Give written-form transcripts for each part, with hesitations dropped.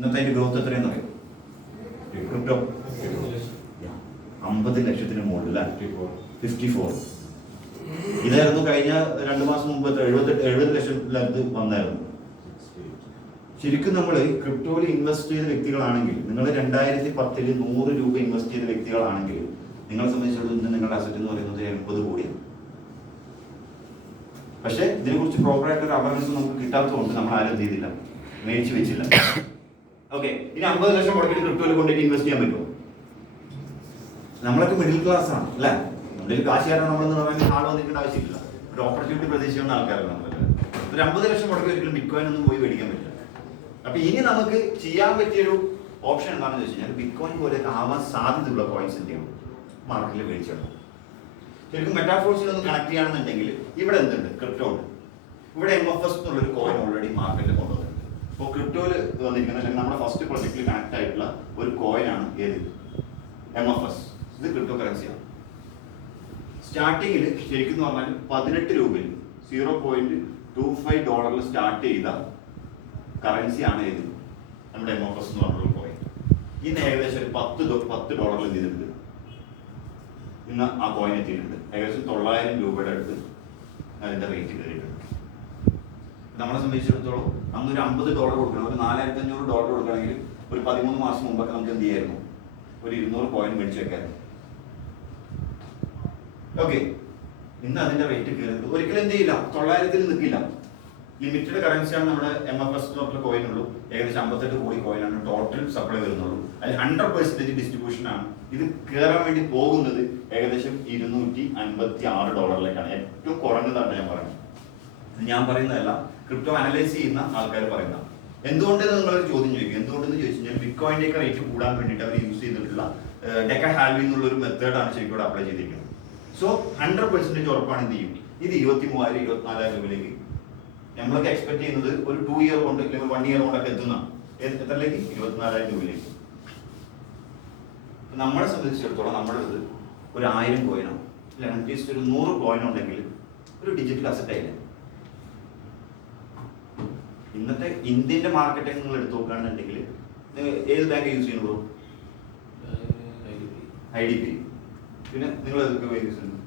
ഇന്നത്തെ അതിന്റെ ഗ്രോത്ത് എത്രയെന്ന് അറിയാം? ക്രിപ്റ്റോ 50 ലക്ഷത്തിന് മുകളിൽ 54. ഇതായിരുന്നു കഴിഞ്ഞ 2 മാസം മുമ്പ് 70 ലക്ഷത്തിനടുത്ത് വന്നായിരുന്നു. ശരിക്കും നമ്മൾ ക്രിപ്റ്റോയിൽ ഇൻവെസ്റ്റ് ചെയ്ത വ്യക്തികളാണെങ്കിൽ, നിങ്ങൾ 2010 100 രൂപ ഇൻവെസ്റ്റ് ചെയ്ത വ്യക്തികളാണെങ്കിൽ നിങ്ങളെ സംബന്ധിച്ചിടത്തോളം ഇന്ന് നിങ്ങളുടെ അസറ്റ് എന്ന് പറയുന്നത് 80 കോടിയാണ്. പക്ഷെ ഇതിനെക്കുറിച്ച് പ്രോപ്പറായിട്ടൊരു അവയർനെസ് നമുക്ക് കിട്ടാത്തതുകൊണ്ട് നമ്മൾ ആരും എന്ത് ചെയ്തില്ല, മേടിച്ച് വെച്ചില്ല. ഓക്കെ, ഇനി 50 ലക്ഷം മുടക്കിയിട്ട് ക്രിപ്റ്റോയിൽ കൊണ്ടിട്ട് ഇൻവെസ്റ്റ് ചെയ്യാൻ പറ്റുമോ? നമ്മളൊക്കെ മിഡിൽ ക്ലാസ് ആണ് അല്ലേ? നമ്മുടെ കാശുകാരൻ നമ്മളെന്ന് പറഞ്ഞാൽ ആൾ വന്നിട്ട് ആവശ്യമില്ല, ഒരു ഓപ്പർച്യൂണിറ്റി പ്രതീക്ഷിക്കുന്ന ആൾക്കാരാണ് നമ്മളൊക്കെ. ഒരു 50 ലക്ഷം മുടക്കി ഒരിക്കലും ബിറ്റ്കോയിൻ ഒന്നും പോയി മേടിക്കാൻ പറ്റില്ല. അപ്പൊ ഇനി നമുക്ക് ചെയ്യാൻ പറ്റിയൊരു ഓപ്ഷൻ എന്താണെന്ന് വെച്ച് കഴിഞ്ഞാൽ ബിറ്റ്കോയിൻ പോലെ ആവാൻ സാധ്യതയുള്ള കോയിൻസ് എന്ത് ചെയ്യണം, മാർക്കറ്റിൽ മേടിച്ചിടണം. ശരിക്കും മെറ്റാഫോഴ്സിൽ ഒന്ന് കണക്ട് ചെയ്യുകയാണെന്നുണ്ടെങ്കിൽ ഇവിടെ എന്തുണ്ട്, ക്രിപ്റ്റോ ഉണ്ട്. ഇവിടെ MFS എന്നുള്ളൊരു കോയിൻ ഓൾറെഡി മാർക്കറ്റിൽ കൊണ്ടുവന്നിട്ടുണ്ട്. അപ്പോൾ ക്രിപ്റ്റോയിൽ വന്നിരിക്കുന്ന അല്ലെങ്കിൽ നമ്മുടെ ഫസ്റ്റ് പ്രൊജക്റ്റിൽ കണക്ട് ആയിട്ടുള്ള ഒരു കോയിനാണ് ഏത്, MFS. ഇത് ക്രിപ്റ്റോ കറൻസിയാണ്. സ്റ്റാർട്ടിങ്ങിൽ ശരിക്കും എന്ന് പറഞ്ഞാൽ 18 രൂപയിൽ $0.25 സ്റ്റാർട്ട് ചെയ്ത കറൻസിയാണ് ഏത്, നമ്മുടെ MFS എന്ന് പറഞ്ഞൊരു കോയിൻ. ഇന്ന് ഏകദേശം ഒരു $10 എന്ത് ചെയ്തിട്ടുണ്ട്, ഇന്ന് ആ കോയിൻ എത്തിയിട്ടുണ്ട്. ഏകദേശം 900 രൂപയുടെ അടുത്ത് അതിന്റെ റേറ്റ് കയറിയിട്ടുണ്ട്. നമ്മളെ സംബന്ധിച്ചിടത്തോളം അന്ന് ഒരു $50 കൊടുക്കണം, ഒരു $4500 കൊടുക്കണമെങ്കിൽ ഒരു 13 മാസം മുമ്പൊക്കെ നമുക്ക് എന്ത് ചെയ്യായിരുന്നു, ഒരു 200 കോയിൻ മേടിച്ച് വെക്കായിരുന്നു. ഓക്കെ, ഇന്ന് അതിന്റെ റേറ്റ് കയറുന്നത് ഒരിക്കലും എന്ത് ചെയ്യില്ല, 900-ൽ നിൽക്കില്ല. ലിമിറ്റഡ് കറൻസിയാണ് നമ്മുടെ MFS കോയിൻ ഉള്ളൂ. ഏകദേശം 58 കോടി കോയിനാണ് ടോട്ടൽ സപ്ലൈ വരുന്നുള്ളൂ. അതിൽ 100% ഡിസ്ട്രിബ്യൂഷൻ ആണ്. ഇത് കയറാൻ വേണ്ടി പോകുന്നത് ഏകദേശം $256. ഏറ്റവും കുറഞ്ഞതാണ് ഞാൻ പറയുന്നത്. ഞാൻ പറയുന്നതല്ല, ക്രിപ്റ്റോ അനലൈസ് ചെയ്യുന്ന ആൾക്കാർ പറയുന്ന. എന്തുകൊണ്ട് നിങ്ങളൊരു ചോദ്യം ചോദിക്കും, എന്തുകൊണ്ടെന്ന് ചോദിച്ചു കഴിഞ്ഞാൽ ബിറ്റ്കോയിന്റെ ഒക്കെ റേറ്റ് കൂടാൻ വേണ്ടിയിട്ട് അവർ യൂസ് ചെയ്തിട്ടുള്ള ഡെക്ക ഹാൽവി എന്നുള്ള ഒരു മെത്തേഡാണ് ശരിക്കും ഇവിടെ അപ്ലൈ ചെയ്തിരിക്കുന്നത്. സോ 100% ഉറപ്പാണ് എന്ത് ചെയ്യും, ഇത് 23,000 24,000 രൂപയിലേക്ക് നമ്മളൊക്കെ എക്സ്പെക്ട് ചെയ്യുന്നത് ഒരു 2 ഇയർ കൊണ്ട് അല്ലെങ്കിൽ 1 ഇയർ കൊണ്ടൊക്കെ എത്തുന്ന എത്രയിലേക്ക്, 24,000 രൂപയിലേക്ക്. നമ്മളെ സംബന്ധിച്ചിടത്തോളം നമ്മുടെ ഇത് ഒരു 1000 കോയിനാണ്, അല്ലെങ്കിൽ അറ്റ്ലീസ്റ്റ് ഒരു 100 കോയിൻ ഉണ്ടെങ്കിൽ ഒരു ഡിജിറ്റൽ അസറ്റ് ആയില്ലേ. ഇന്നത്തെ ഇന്ത്യന്റെ മാർക്കറ്റ് നിങ്ങൾ എടുത്തു നോക്കുകയാണെന്നുണ്ടെങ്കിൽ ഏത് ബാങ്ക് യൂസ് ചെയ്യുന്നുള്ളൂ, IDB. പിന്നെ നിങ്ങൾ ഏതൊക്കെ ബാങ്ക് യൂസ് ചെയ്യുന്നു,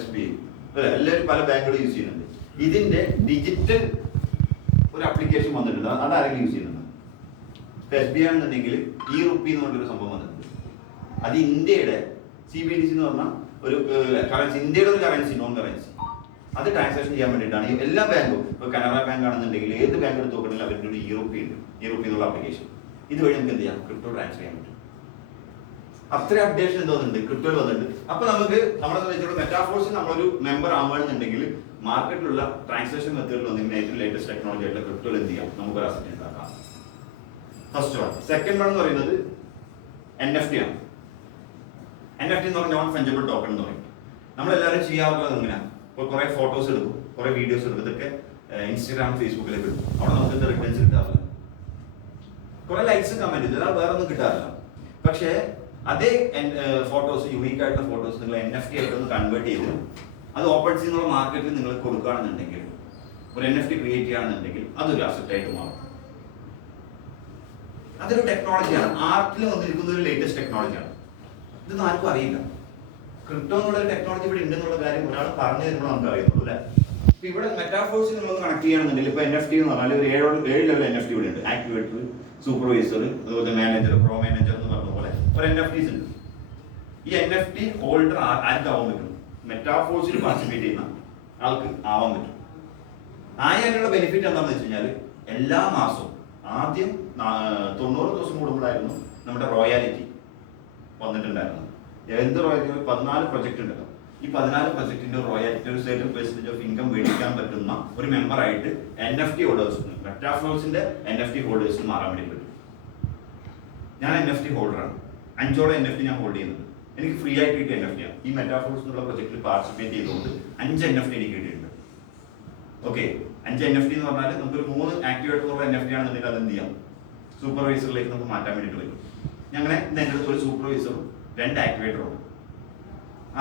SBI. എല്ലാവരും പല ബാങ്കുകൾ യൂസ് ചെയ്യുന്നുണ്ട്. ഇതിന്റെ ഡിജിറ്റൽ ഒരു ആപ്ലിക്കേഷൻ വന്നിട്ടുണ്ട്, അതാരെങ്കിലും യൂസ് ചെയ്യുന്നുണ്ട്. SBI ആണെന്നുണ്ടെങ്കിൽ e-Rupee എന്ന് പറഞ്ഞൊരു സംഭവം വന്നിട്ടുണ്ട്. അത് ഇന്ത്യയുടെ CBDC എന്ന് പറഞ്ഞ ഒരു കറൻസി, ഇന്ത്യയുടെ ഒരു കറൻസി, നോൺ കറൻസി. അത് ട്രാൻസാക്ഷൻ ചെയ്യാൻ വേണ്ടിയിട്ടാണ് എല്ലാ ബാങ്കും. ഇപ്പോൾ കനറ ബാങ്ക് ആണെന്നുണ്ടെങ്കിൽ ഏത് ബാങ്ക് എടുത്ത് നോക്കണമെങ്കിൽ അവരുടെ ഒരു e-Rupee ഉണ്ട്, e-Rupee എന്നുള്ള ആപ്ലിക്കേഷൻ. ഇതുവഴി നമുക്ക് എന്ത് ചെയ്യാം, ക്രിപ്റ്റോ ട്രാൻസ്ഫർ ചെയ്യാൻ പറ്റും. അത്ര അപ്ഡേഷൻ എന്തോന്നുണ്ട്, ക്രിപ്റ്റോയിൽ വന്നിട്ടുണ്ട്. അപ്പൊ നമുക്ക് നമ്മളെ സംബന്ധിച്ചിടത്തോളം മെറ്റാഫോഴ്സിൽ നമ്മളൊരു മെമ്പർ ആവുകയാണെന്നുണ്ടെങ്കിൽ മാർക്കറ്റിലുള്ള ട്രാൻസാക്ഷൻ മെത്തേഡിൽ വന്നിങ്ങനെ ഏറ്റവും ലേറ്റസ്റ്റ് ടെക്നോളജി ആയിട്ടുള്ള ക്രിപ്റ്റോയിൽ എന്ത് ചെയ്യാം, നമുക്കൊരു അസറ്റ് ഉണ്ടാക്കാം. First one. സെക്കൻഡ് വൺ എന്ന് പറയുന്നത് NFT ആണ്. NFT എന്ന് പറഞ്ഞാൽ നോൺ ഫഞ്ചബിൾ ടോക്കൺ എന്ന് പറയും. നമ്മളെല്ലാവരും ചെയ്യാറുള്ളത് എങ്ങനെയാണ്, ഇപ്പോൾ കുറെ ഫോട്ടോസ് എടുക്കും, കുറെ വീഡിയോസ് എടുക്കും, ഇതൊക്കെ ഇൻസ്റ്റാഗ്രാം ഫേസ്ബുക്കിലേക്ക് ഇടും. അവിടെ നമുക്ക് എന്താ റിട്ടേൺസ് കിട്ടാറില്ല, കുറെ ലൈക്സും കമന്റ്, ഇതെല്ലാം വേറെ ഒന്നും കിട്ടാറില്ല. പക്ഷേ അതേ ഫോട്ടോസ്, യുണീക്ക് ആയിട്ടുള്ള ഫോട്ടോസ് നിങ്ങൾ NFT ആയിട്ടൊന്ന് കൺവേർട്ട് ചെയ്ത് അത് ഓപ്പൺ എന്നുള്ള മാർക്കറ്റിൽ നിങ്ങൾ കൊടുക്കുകയാണെന്നുണ്ടെങ്കിൽ, ഒരു NFT ക്രിയേറ്റ് ചെയ്യുകയാണെന്നുണ്ടെങ്കിൽ അതൊരു അസറ്റ് ആയിട്ട് മാറും. അതൊരു ടെക്നോളജിയാണ്, ആർട്ടിൽ വന്നിരിക്കുന്ന ഒരു ലേറ്റസ്റ്റ് ടെക്നോളജിയാണ്. ഇതൊന്നും ആർക്കും അറിയില്ല. ക്രിപ്റ്റോ എന്നുള്ള ടെക്നോളജി ഇവിടെ ഉണ്ടെന്നുള്ള കാര്യം ഒരാൾ പറഞ്ഞു തരുമ്പോൾ നമുക്ക് അറിയുള്ളൂ അല്ലേ. ഇപ്പൊ ഇവിടെ മെറ്റാഫോഴ്സിൽ നമ്മൾ കണക്ട് ചെയ്യുകയാണെന്നുണ്ടെങ്കിൽ ഇപ്പൊ NFT എന്ന് പറഞ്ഞാൽ ഒരു 7 ലെവൽ NFT ഇവിടെ ഉണ്ട്. ആക്ടിവേറ്റർ, സൂപ്പർവൈസർ, അതുപോലെ മാനേജർ, പ്രോ മാനേജർ എന്ന് പറഞ്ഞ പോലെ ഒരു NFTs ഉണ്ട്. ഈ NFT ഹോൾഡർ ആർക്കാവാൻ പറ്റും, മെറ്റാഫോഴ്സിൽ പാർട്ടിസിപ്പേറ്റ് ചെയ്യുന്ന ആൾക്ക് ആവാൻ പറ്റും. ആയതിനുള്ള ബെനിഫിറ്റ് എന്താണെന്ന് വെച്ച് കഴിഞ്ഞാൽ എല്ലാ മാസവും ആദ്യം 90 ദിവസം കൂടുമ്പോഴായിരുന്നു നമ്മുടെ റോയാലിറ്റി വന്നിട്ടുണ്ടായിരുന്നു. എന്ത് റോയാലിറ്റി, 14 പ്രൊജക്ട് ഉണ്ടല്ലോ. ഈ 14 പ്രൊജക്ടിന്റെ റോയാലിറ്റി ഒരു സർട്ടൻ പെർസെന്റേജ് ഓഫ് ഇൻകം മേടിക്കാൻ പറ്റുന്ന ഒരു മെമ്പറായിട്ട് NFT ഹോൾഡേഴ്സിന്, മെറ്റാഫോഴ്സിന്റെ NFT ഹോൾഡേഴ്സിന് മാറാൻ വേണ്ടി പറ്റും. ഞാൻ NFT ഹോൾഡറാണ്, 5 NFT ഞാൻ ഹോൾഡ് ചെയ്യുന്നുണ്ട്. എനിക്ക് ഫ്രീ ആയിട്ട് കിട്ടിയ NFT ആണ്. ഈ മെറ്റാഫോഴ്സ് എന്നുള്ള പ്രൊജക്റ്റിൽ പാർട്ടിസിപ്പേറ്റ് ചെയ്തുകൊണ്ട് 5 NFT എനിക്ക് കിട്ടിയിട്ടുണ്ട്. ഓക്കെ, 5 NFT എന്ന് പറഞ്ഞാൽ നമുക്കൊരു 3 ആക്ടിവേറ്ററുള്ള NFT ആണെന്നുണ്ടെങ്കിൽ അത് എന്ത് ചെയ്യാം, സൂപ്പർവൈസറിലേക്ക് നമുക്ക് മാറ്റാൻ വേണ്ടിയിട്ട് വരും. ഞങ്ങളെ എൻ്റെ അടുത്ത് ഒരു സൂപ്പർവൈസറും 2 ആക്ടിവേറ്ററും.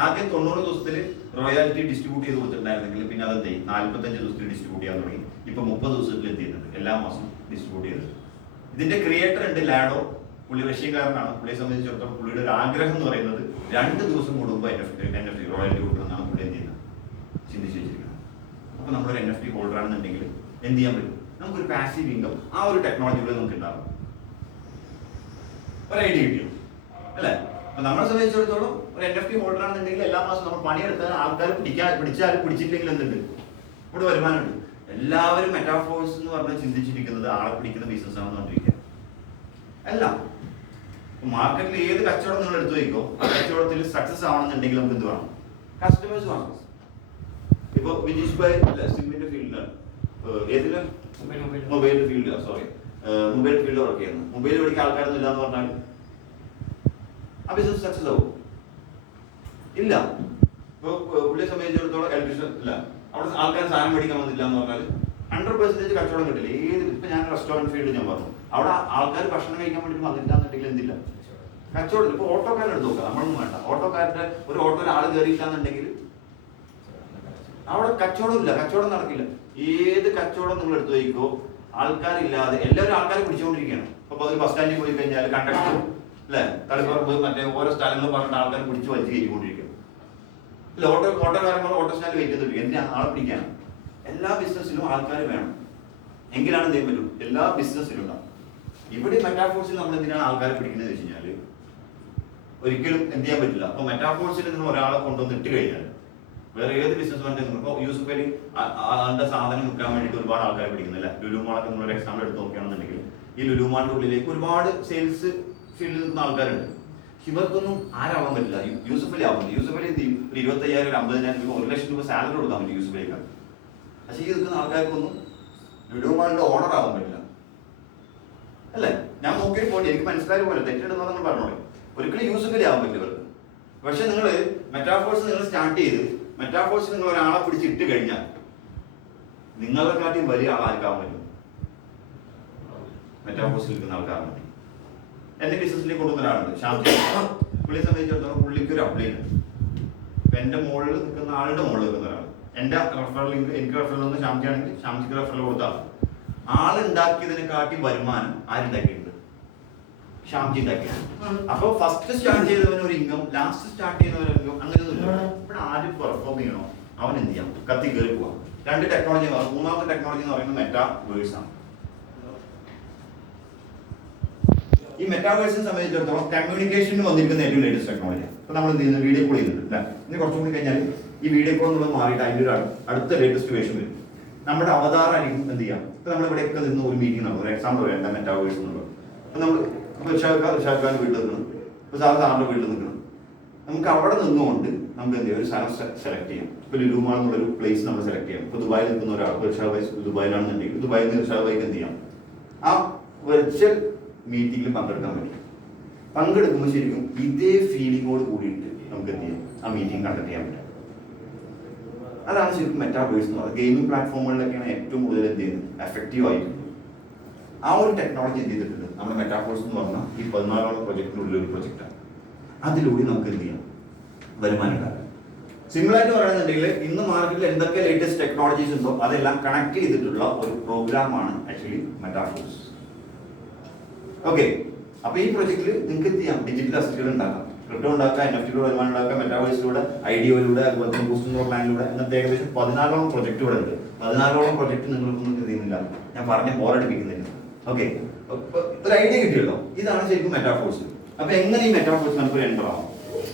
ആദ്യം 90 ദിവസത്തിൽ റോയാലിറ്റി ഡിസ്ട്രിബ്യൂട്ട് ചെയ്ത് കൊടുത്തിട്ടുണ്ടായിരുന്നെങ്കിൽ പിന്നെ അതെന്ത് ചെയ്യും, 45 ദിവസത്തിൽ ഡിസ്ട്രിബ്യൂട്ട് ചെയ്യാൻ തുടങ്ങി. ഇപ്പൊ 30 ദിവസത്തിൽ എത്തിയിട്ടുണ്ട്, എല്ലാ മാസവും ഡിസ്ട്രിബ്യൂട്ട് ചെയ്തിട്ട്. ഇതിന്റെ ക്രിയേറ്റർ ഉണ്ട് ലാഡോ, പുള്ളി റഷ്യക്കാരനാണ്. പുള്ളിയെ സംബന്ധിച്ചിടത്തോളം പുള്ളിയുടെ ഒരു ആഗ്രഹം എന്ന് പറയുന്നത് 2 ദിവസം കൂടുമ്പോൾ NFT റോയൽറ്റി കൊടുക്കണമെന്നാണ് പുള്ളി എന്ത് ചെയ്യുന്നത്, ചിന്തിച്ച് വെച്ചിരിക്കുന്നത്. അപ്പൊ നമ്മളൊരു NFT ഹോൾഡർ ആണെന്നുണ്ടെങ്കിൽ എന്ത് ചെയ്യാൻ പറ്റും, നമുക്കൊരു പാസീവ് ഇൻകം ആ ഒരു ടെക്നോളജിയിലൂടെ നമുക്ക് ഉണ്ടാകും. ഒരു ഐഡിയ കിട്ടിയോ അല്ലേ? അപ്പൊ നമ്മളെ സംബന്ധിച്ചിടത്തോളം ഒരു NFT ഹോൾഡർ ആണെന്നുണ്ടെങ്കിൽ എല്ലാ മാസവും നമ്മൾ പണിയെടുത്താൽ ആൾക്കാർ പിടിച്ചാലും പിടിച്ചില്ലെങ്കിൽ എന്തുണ്ട്, ഇവിടെ വരുമാനമുണ്ട്. എല്ലാവരും മെറ്റാഫോഴ്സ് എന്ന് പറഞ്ഞാൽ ചിന്തിച്ചിരിക്കുന്നത് ആളെ പിടിക്കുന്ന ബിസിനസ് ആണെന്ന് പറഞ്ഞിരിക്കുക. അല്ല, മാർക്കറ്റിൽ ഏത് കച്ചവടം നിങ്ങൾ എടുത്തു വയ്ക്കോ, ആ കച്ചവടത്തിൽ സക്സസ് ആവണമെന്നുണ്ടെങ്കിൽ നമുക്ക് എന്ത് വേണം, കസ്റ്റമേഴ്സ് വേണം. ഇപ്പൊ വിജീഷ് ഭായ് സിമ്മിന്റെ ഫീൽഡിലാണ്, ഏതില് mobile field, sorry mobile field work ചെയ്യുന്നത്. മൊബൈൽ പഠിക്കാൻ ആൾക്കാരൊന്നും ഇല്ല എന്ന് പറഞ്ഞാൽ ആ ബിസിനസ് സക്സസ് ആവും? ഇല്ല. ഇപ്പൊ പുള്ളിയെ സംബന്ധിച്ചിടത്തോളം ഇലക്ട്രീഷ്യൻ ഇല്ല, അവിടെ ആൾക്കാർ സാധനം മേടിക്കാൻ വന്നില്ല എന്ന് പറഞ്ഞാൽ 100% കച്ചവടം കിട്ടില്ല. ഏത് ഇപ്പൊ ഞാൻ റെസ്റ്റോറൻറ്റ് ഫീൽഡ് ഞാൻ പറഞ്ഞു, അവിടെ ആൾക്കാർ ഭക്ഷണം കഴിക്കാൻ വേണ്ടി വന്നില്ല എന്നുണ്ടെങ്കിൽ എന്തില്ല, കച്ചവടം. ഇപ്പൊ ഓട്ടോക്കാരൻ എടുത്ത് നോക്കാം, നമ്മളൊന്നും വേണ്ട, ഓട്ടോക്കാരുടെ ഒരു ഓട്ടോയിൽ ആൾ കയറിയില്ല എന്നുണ്ടെങ്കിൽ അവിടെ കച്ചവടം ഇല്ല, കച്ചവടം നടക്കില്ല. ഏത് കച്ചവടം നിങ്ങൾ എടുത്തു വയ്ക്കോ, ആൾക്കാരില്ലാതെ എല്ലാവരും ആൾക്കാരെ പിടിച്ചുകൊണ്ടിരിക്കുകയാണ്. ഇപ്പൊ ഒരു ബസ് സ്റ്റാൻഡിൽ പോയി കഴിഞ്ഞാൽ കണ്ടക്ടർ അല്ലെ, തളിപ്പറമ്പ് മറ്റേ ഓരോ സ്ഥലങ്ങൾ പറഞ്ഞിട്ട് ആൾക്കാരെ പിടിച്ച് വലിച്ചു കയറ്റിക്കൊണ്ടിരിക്കും. ഇല്ല, ഓട്ടോക്കാരന്മാർ ഓട്ടോ സ്റ്റാൻഡ് വെയിറ്റ് ചെയ്തിരിക്കും. എന്തിനാണ് ആളെ പിടിക്കാനാണ്? എല്ലാ ബിസിനസ്സിലും ആൾക്കാർ വേണം, എങ്കിലാണ് എന്ത് ചെയ്യാൻ പറ്റും, എല്ലാ ബിസിനസ്സിലും ഉണ്ടാവും. ഇവിടെ മെറ്റാഫോഴ്സിൽ നമ്മൾ എന്തിനാണ് ആൾക്കാരെ പിടിക്കുന്നത് വെച്ച് കഴിഞ്ഞാൽ ഒരിക്കലും എന്ത് ചെയ്യാൻ പറ്റില്ല. അപ്പൊ മെറ്റാഫോഴ്സിൽ നിങ്ങൾ ഒരാളെ കൊണ്ടുവന്ന് ഇട്ട് കഴിഞ്ഞാൽ വേറെ ഏത് ബിസിനസ് വേണ്ടി നിങ്ങൾ ഇപ്പോൾ യൂസുഫ് അലി അതിന്റെ സാധനം വിൽക്കാൻ വേണ്ടിയിട്ട് ഒരുപാട് ആൾക്കാരെ പിടിക്കുന്നില്ല. ലുലു മാളൊക്കെ നിങ്ങളൊരു എക്സാമ്പിൾ എടുത്ത് നോക്കുകയാണെന്നുണ്ടെങ്കിൽ ഈ ലുലു മാളിന്റെ ഉള്ളിലേക്ക് ഒരുപാട് സെയിൽസ് ഫീൽഡിൽ നിൽക്കുന്ന ആൾക്കാരുണ്ട്. ഇവർക്കൊന്നും ആരാവാൻ പറ്റില്ല, യൂസുഫ് അലി ആവുന്നില്ല. യൂസുഫ് അലി 25,000 50,000 രൂപ 1 ലക്ഷം രൂപ സാലറി കൊടുക്കാൻ പറ്റും യൂസുഫ് അലിക്ക്. പക്ഷേ ഈ നിൽക്കുന്ന ആൾക്കാർക്കൊന്നും ലുലു മാളിന്റെ ഓണർ ആവാൻ പറ്റില്ല അല്ലേ? ഞാൻ നോക്കിയിട്ട് പോയി എനിക്ക് മനസ്സിലായ പോലെ തെറ്റുണ്ടെന്ന് നിങ്ങൾ പറഞ്ഞോളെ. ഒരിക്കലും യൂസുഫ് അലി ആവാൻ പറ്റില്ല ഇവർക്ക്. പക്ഷെ നിങ്ങൾ മെറ്റാഫോഴ്സ് നിങ്ങൾ സ്റ്റാർട്ട് ചെയ്ത് മെറ്റാഫോഴ്സ് നിങ്ങൾ ഒരാളെ പിടിച്ചിട്ട് കഴിഞ്ഞാൽ നിങ്ങളെക്കാട്ടിയും വലിയ ആളായിരിക്കാൻ പറ്റും മെറ്റാഫോഴ്സിൽ നിൽക്കുന്ന ആൾക്കാരാണ്. എന്റെ ബിസിനസ്സിലേക്ക് കൊണ്ടുവന്ന ഒരാളുണ്ട്, ഷാംജി. പുള്ളിയെ സംബന്ധിച്ചിടത്തോളം പുള്ളിക്ക് ഒരു അപ്ലൈൻ ഉണ്ട്. ഇപ്പൊ എന്റെ മുകളിൽ നിൽക്കുന്ന ആളുടെ മുകളിൽ നിൽക്കുന്ന ഒരാൾ, എന്റെ റെഫറൽ എനിക്ക് റെഫറൽ ഒന്ന് ഷാംജി ആണെങ്കിൽ ഷാംജിക്ക് റെഫറൽ കൊടുത്താൽ ആളുണ്ടാക്കിയതിനെക്കാട്ടി വരുമാനം ആരുണ്ടാക്കിയിട്ടുണ്ട്, ഷാംജി ഉണ്ടാക്കിയത്. അപ്പൊ ഫസ്റ്റ് സ്റ്റാർട്ട് ചെയ്തവന് ഒരു ഇൻകം, ലാസ്റ്റ് സ്റ്റാർട്ട് ചെയ്യുന്നവന് ഒരു ഇൻകം, അങ്ങനെയൊന്നുമില്ല. ഇവിടെ ആരും പെർഫോം ചെയ്യണോ അവൻ എന്ത് ചെയ്യാം, കത്തി കയറി പോവാം. 2 ടെക്നോളജി. മൂന്നാമത്തെ ടെക്നോളജി എന്ന് പറയുന്നത് മെറ്റാവേഴ്സ് ആണ്. ഈ മെറ്റാവേഴ്സിനെ സംബന്ധിച്ചിടത്തോളം കമ്മ്യൂണിക്കേഷന് വന്നിരിക്കുന്ന ഏറ്റവും ലേറ്റസ്റ്റ് ടെക്നോളജിയാണ്. ഇപ്പൊ നമ്മൾ എന്ത് ചെയ്യുന്നത്, വീഡിയോ കോൾ ചെയ്യുന്നുണ്ട് അല്ലെ? ഇനി കുറച്ചും കൂടി കഴിഞ്ഞാൽ ഈ വീഡിയോ കോൾ എന്നുള്ളത് മാറിയിട്ട് അതിൻ്റെ ഒരു അടുത്ത ലേറ്റസ്റ്റ് വേഷൻ വരും. നമ്മുടെ അവതാറായിരിക്കും എന്ത് ചെയ്യാം. ഇപ്പൊ നമ്മളിവിടെയൊക്കെ നിന്ന് ഒരു മീറ്റിംഗ് നടക്കും, ഒരു എക്സാമ്പിൾ പറയാം, എന്താ മെറ്റാവേഴ്സ് എന്നുള്ളത്. അപ്പൊ നമ്മൾ ഋഷാഖാൻ വീട്ടിൽ നിൽക്കണം, ഇപ്പൊ സാറിന്റെ വീട്ടിൽ നിൽക്കണം. നമുക്ക് അവിടെ നിന്നുകൊണ്ട് നമുക്ക് എന്ത് ചെയ്യാം, ഒരു സ്ഥലം സെലക്ട് ചെയ്യാം. ഇപ്പൊ ലുലു മാൾ എന്നുള്ളൊരു പ്ലേസ് നമ്മൾ സെലക്ട് ചെയ്യാം. ഇപ്പൊ ദുബായിൽ നിൽക്കുന്ന ഒരാൾ, ഋഷാഖ് ഭായ് ദുബായിലാണെന്നുണ്ടെങ്കിൽ ദുബായിൽ നിന്ന് ഋഷാഖ് ഭായിക്ക് എന്ത് ചെയ്യാം, ആ വെർച്വൽ മീറ്റിംഗിൽ പങ്കെടുക്കാൻ പറ്റും. പങ്കെടുക്കുമ്പോൾ ശരിക്കും ഇതേ ഫീലിങ്ങോട് കൂടിയിട്ട് നമുക്ക് എന്ത് ചെയ്യാം, ആ മീറ്റിംഗ് കണ്ടക്ട് ചെയ്യാൻ പറ്റും. അതാണ് ശരിക്കും മെറ്റാവേഴ്സ് എന്ന് പറയുന്നത്. ഗെയിമിംഗ് പ്ലാറ്റ്ഫോമുകളിലൊക്കെയാണ് ഏറ്റവും കൂടുതൽ എന്ത് ചെയ്യുന്നത്, എഫക്റ്റീവ് ആയിരിക്കും. ആ ഒരു ടെക്നോളജി എന്ത് ചെയ്തിട്ടുണ്ട് നമ്മുടെ മെറ്റാവേഴ്സ് എന്ന് പറഞ്ഞാൽ ഈ 14ഓളം പ്രൊജക്റ്റിനുള്ളിൽ ഒരു പ്രൊജക്റ്റാണ്. അതിലൂടെ നമുക്ക് എന്ത് ചെയ്യാം, വരുമാനം ഉണ്ടാക്കാം. സിമ്പിളായിട്ട് പറയുന്നുണ്ടെങ്കിൽ ഇന്ന് മാർക്കറ്റിൽ എന്തൊക്കെ ലേറ്റസ്റ്റ് ടെക്നോളജീസ് ഉണ്ടോ അതെല്ലാം കണക്ട് ചെയ്തിട്ടുള്ള ഒരു പ്രോഗ്രാമാണ് ആക്ച്വലി മെറ്റാവേഴ്സ്. ഓക്കെ, അപ്പൊ ഈ പ്രൊജക്റ്റിൽ നിങ്ങൾക്ക് എന്ത് ചെയ്യാം, ഡിജിറ്റൽ അസറ്റുകൾ ഉണ്ടാക്കാം, ക്രിപ്റ്റോ ഉണ്ടാക്കാം, NFT-യിലൂടെ വരുമാനം ഉണ്ടാക്കാം, മെറ്റാവേഴ്സിലൂടെ, ഐഡിയോയിലൂടെ, അതുപോലെ തന്നെ ബൂസ്റ്റർ പ്ലാനിലൂടെ, അങ്ങനത്തെ ഏകദേശം 14ഓളം പ്രൊജക്റ്റ് ഇവിടെ ഉണ്ട്. 14ഓളം പ്രൊജക്ട് നിങ്ങൾക്കൊന്നും എന്ത് ചെയ്യുന്നില്ല, ഞാൻ പറഞ്ഞ ബോറടിപ്പിക്കുന്നില്ല. ഓക്കെ, ഒരു ഐഡിയ കിട്ടിയല്ലോ. ഇതാണ് ശരിക്കും മെറ്റാവേഴ്സ്. അപ്പൊ എങ്ങനെ ഈ മെറ്റാവേഴ്സ് നമുക്ക് എൻ്റർ ആവും?